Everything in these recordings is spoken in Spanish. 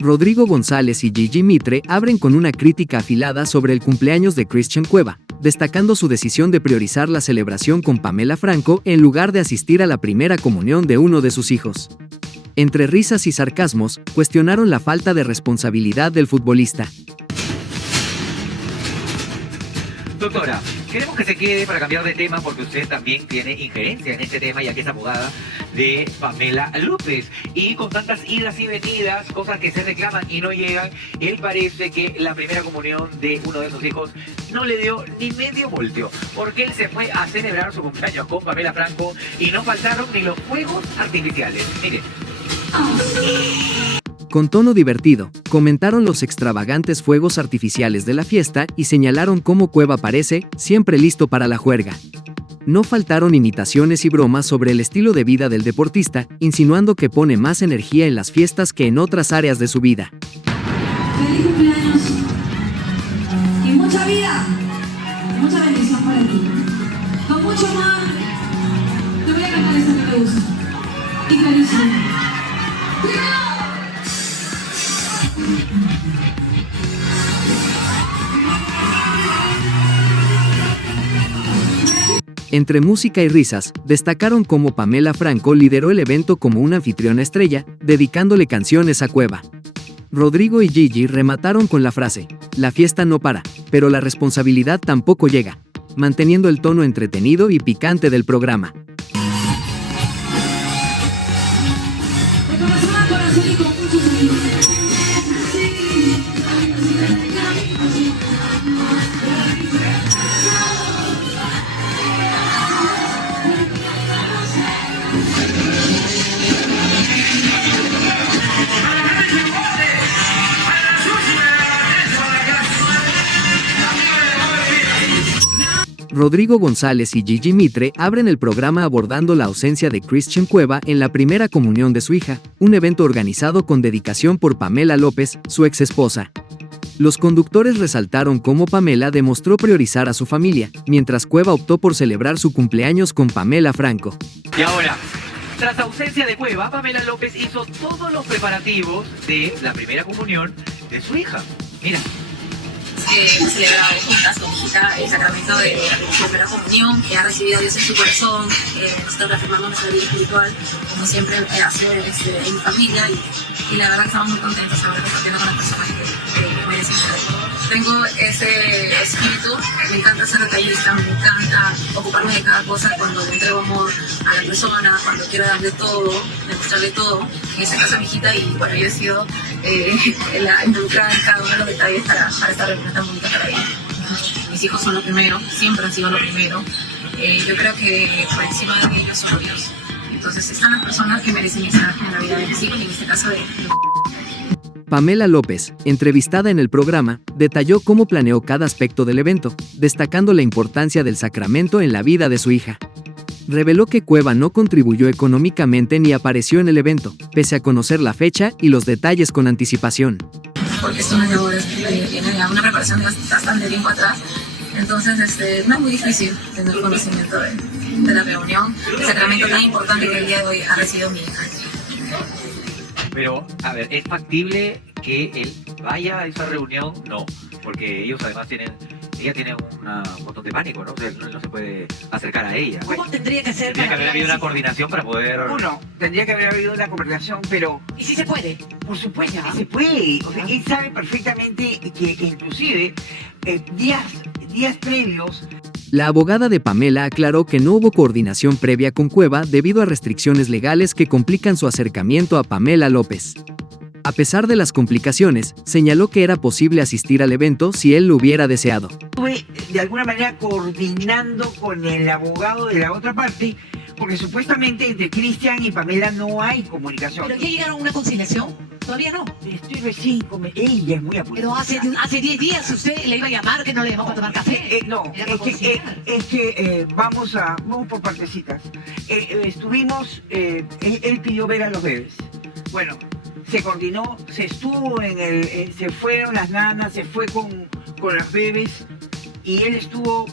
Rodrigo González y Gigi Mitre abren con una crítica afilada sobre el cumpleaños de Christian Cueva, destacando su decisión de priorizar la celebración con Pamela Franco en lugar de asistir a la primera comunión de uno de sus hijos. Entre risas y sarcasmos, cuestionaron la falta de responsabilidad del futbolista. Doctora, queremos que se quede para cambiar de tema porque usted también tiene injerencia en este tema, ya que es abogada de Pamela López. Y con tantas idas y venidas, cosas que se reclaman y no llegan, él parece que la primera comunión de uno de sus hijos no le dio ni medio voltio, porque él se fue a celebrar su cumpleaños con Pamela Franco y no faltaron ni los fuegos artificiales. Mire. Con tono divertido, comentaron los extravagantes fuegos artificiales de la fiesta y señalaron cómo Cueva parece siempre listo para la juerga. No faltaron imitaciones y bromas sobre el estilo de vida del deportista, insinuando que pone más energía en las fiestas que en otras áreas de su vida. ¡Feliz cumpleaños! Y mucha vida, mucha bendición para ti. Con mucho más, te voy a cantar esto que te gusta. Y cariño. Entre música y risas, destacaron cómo Pamela Franco lideró el evento como una anfitriona estrella, dedicándole canciones a Cueva. Rodrigo y Gigi remataron con la frase: "La fiesta no para, pero la responsabilidad tampoco llega", manteniendo el tono entretenido y picante del programa. De corazón a corazón y con mucho sonido. Rodrigo González y Gigi Mitre abren el programa abordando la ausencia de Christian Cueva en la primera comunión de su hija, un evento organizado con dedicación por Pamela López, su exesposa. Los conductores resaltaron cómo Pamela demostró priorizar a su familia, mientras Cueva optó por celebrar su cumpleaños con Pamela Franco. Y ahora, tras ausencia de Cueva, Pamela López hizo todos los preparativos de la primera comunión de su hija. Mira. Hemos celebrado juntas con mi hija el sacramento de la primera comunión, que ha recibido a Dios en su corazón. Nosotros reafirmamos nuestra vida espiritual, como siempre ha sido en mi familia, y la verdad que estamos muy contentos ahora compartiendo con las personas que merecen ser. Tengo ese espíritu, me encanta ser detallista, me encanta ocuparme de cada cosa cuando le entrego amor a la persona, cuando quiero darle todo, demostrarle todo. En este caso a mi hijita, y bueno, yo he sido la involucrada en cada uno de los detalles para esta reunión tan bonita para ella. Mis hijos son lo primero, siempre han sido lo primero. Yo creo que por encima de ellos solo Dios. Entonces están las personas que merecen estar en la vida de mis hijos, y en este caso de Pamela López, entrevistada en el programa, detalló cómo planeó cada aspecto del evento, destacando la importancia del sacramento en la vida de su hija. Reveló que Cueva no contribuyó económicamente ni apareció en el evento, pese a conocer la fecha y los detalles con anticipación. Porque es una labor que tiene una preparación de bastante tiempo atrás. Entonces no es muy difícil tener conocimiento de la reunión, el sacramento tan importante que el día de hoy ha recibido mi hija. Pero, a ver, ¿es factible que él vaya a esa reunión? No, porque ellos además ella tiene un botón de pánico, ¿no? O sea, no se puede acercar a ella. ¿Cómo tendría que ser? Tiene que haber habido una coordinación para poder... Uno, tendría que haber habido una coordinación, pero... ¿Y si se puede? Por supuesto que se puede. O sea, él sabe perfectamente que inclusive días previos... La abogada de Pamela aclaró que no hubo coordinación previa con Cueva debido a restricciones legales que complican su acercamiento a Pamela López. A pesar de las complicaciones, señaló que era posible asistir al evento si él lo hubiera deseado. Estuve de alguna manera coordinando con el abogado de la otra parte, porque supuestamente entre Christian y Pamela no hay comunicación. ¿Pero ya llegaron a una conciliación? Todavía no. Estoy recién ella es muy apurada. Pero hace 10 días usted le iba a llamar que no le llamó para tomar café. No, es que vamos por partecitas. Estuvimos, él pidió ver a los bebés. Bueno, se coordinó, se estuvo se fueron las nanas, se fue con los bebés, y él estuvo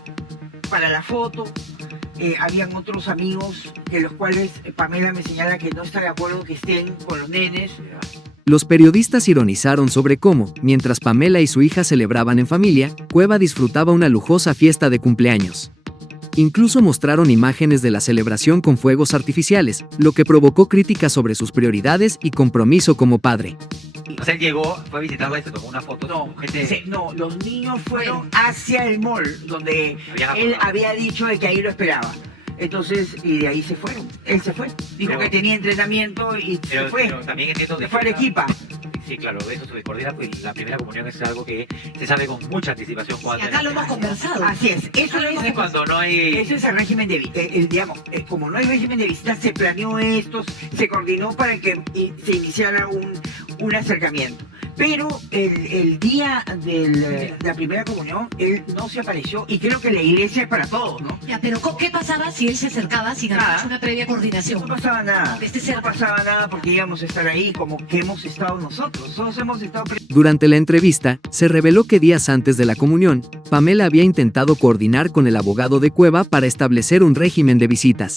para la foto, habían otros amigos de los cuales Pamela me señala que no está de acuerdo que estén con los nenes. Los periodistas ironizaron sobre cómo, mientras Pamela y su hija celebraban en familia, Cueva disfrutaba una lujosa fiesta de cumpleaños. Incluso mostraron imágenes de la celebración con fuegos artificiales, lo que provocó críticas sobre sus prioridades y compromiso como padre. O sea, él llegó, fue a visitarla y se tomó una foto. No, con gente... no, los niños fueron hacia el mall, donde Habían él acordado. había dicho de que ahí lo esperaba. Entonces, y de ahí se fueron. Él se fue. Dijo Pero- que tenía entrenamiento y se fue. Pero también entiendo Se de fue a que- Arequipa. Sí, claro, eso se coordina, pues la primera comunión es algo que se sabe con mucha anticipación Y cuando... acá lo hemos conversado. Así es. Eso Entonces, es cuando no hay... Eso es el régimen de digamos, como no hay régimen de visita, se planeó esto, se coordinó para que se iniciara un acercamiento. Pero el día de la primera comunión, él no se apareció y creo que la iglesia es para todos, ¿no? Ya, pero ¿qué pasaba si él se acercaba sin haber Nada. hecho una previa coordinación? No pasaba nada. Desde No cerca. pasaba nada porque íbamos a estar ahí como que hemos estado nosotros. Todos hemos estado Durante la entrevista, se reveló que días antes de la comunión, Pamela había intentado coordinar con el abogado de Cueva para establecer un régimen de visitas.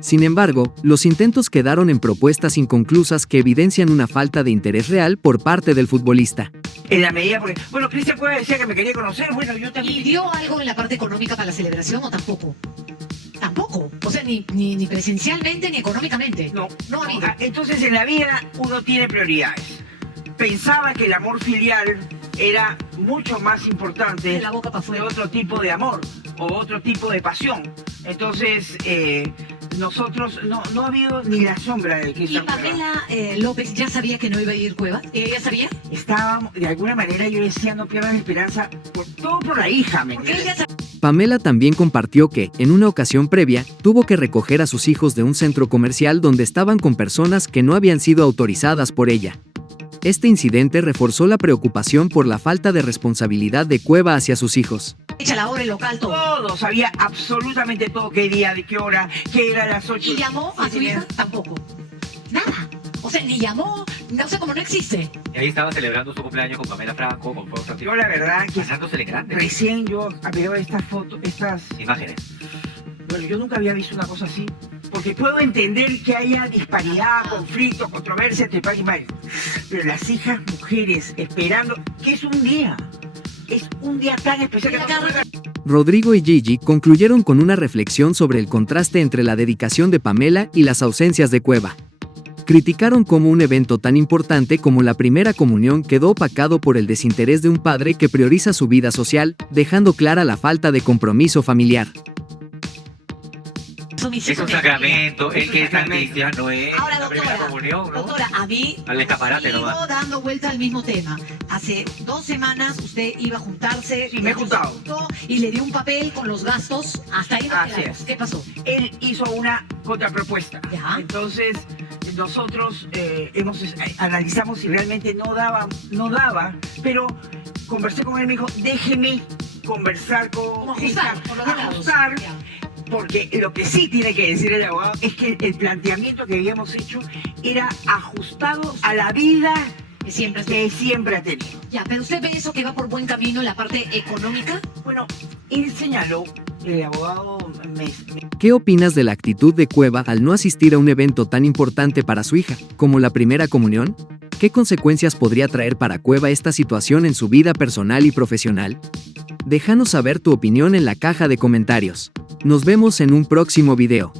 Sin embargo, los intentos quedaron en propuestas inconclusas que evidencian una falta de interés real por parte del futbolista. en la medida porque, bueno, Cristian Cueva decía que me quería conocer, bueno, yo ¿Y también. dio algo en la parte económica para la celebración o tampoco? Tampoco. O sea, ni presencialmente ni económicamente. No, No ha habido. Entonces en la vida uno tiene prioridades. Pensaba que el amor filial era mucho más importante De la boca para que afuera. otro tipo de amor o otro tipo de pasión. Entonces nosotros no ha habido ni la sombra de ¿Y Cristian Cueva. Pamela López ya sabía que no iba a ir Cueva? ¿Ella sabía? Estábamos, de alguna manera yo decía no pierdan la esperanza, todo por la hija, ¿me Porque él entiendes? ya sabía. Pamela también compartió que, en una ocasión previa, tuvo que recoger a sus hijos de un centro comercial donde estaban con personas que no habían sido autorizadas por ella. Este incidente reforzó la preocupación por la falta de responsabilidad de Cueva hacia sus hijos. Echa la hora, el local, todo. Todo, sabía absolutamente todo, qué día, de qué hora, qué era las 8. ¿Y llamó a su hija? Tampoco. Nada. O sea, ni llamó, no sé cómo no existe. Y ahí estaba celebrando su cumpleaños con Pamela Franco, con fuegos Yo artificiales, la verdad que pasándosele en grande. recién yo veo estas fotos, Imágenes. bueno, yo nunca había visto una cosa así, porque puedo entender que haya disparidad, conflicto, controversia entre padre y madre, pero las hijas mujeres esperando, que es un día tan especial que no se puede. Rodrigo y Gigi concluyeron con una reflexión sobre el contraste entre la dedicación de Pamela y las ausencias de Cueva. Criticaron cómo un evento tan importante como la primera comunión quedó opacado por el desinterés de un padre que prioriza su vida social, dejando clara la falta de compromiso familiar. Son mis Es un hijos de sacramento, Es el un que es tan sacramento. cristiano es Ahora, la primera comunión, ¿no? doctora, a mí Al escaparate sigo nomás. dando vuelta al mismo tema. Hace 2 semanas usted iba a juntarse. Sí, me he con su juntado. asunto Y le dio un papel con los gastos. Hasta ahí nos Así quedamos. es. ¿Qué pasó? Él hizo una contrapropuesta. Ya. Entonces, nosotros analizamos si realmente no daba, pero conversé con él, me dijo, déjeme conversar Como con ajustar, por los dos lados. ajustar, Ya. porque lo que sí tiene que decir el abogado es que el planteamiento que habíamos hecho era ajustado a la vida Que siempre es que siempre ha tenido. Ya, pero usted ve eso que va por buen camino en la parte económica. Bueno, él señaló, el abogado me ¿Qué opinas de la actitud de Cueva al no asistir a un evento tan importante para su hija, como la primera comunión? ¿Qué consecuencias podría traer para Cueva esta situación en su vida personal y profesional? Déjanos saber tu opinión en la caja de comentarios. Nos vemos en un próximo video.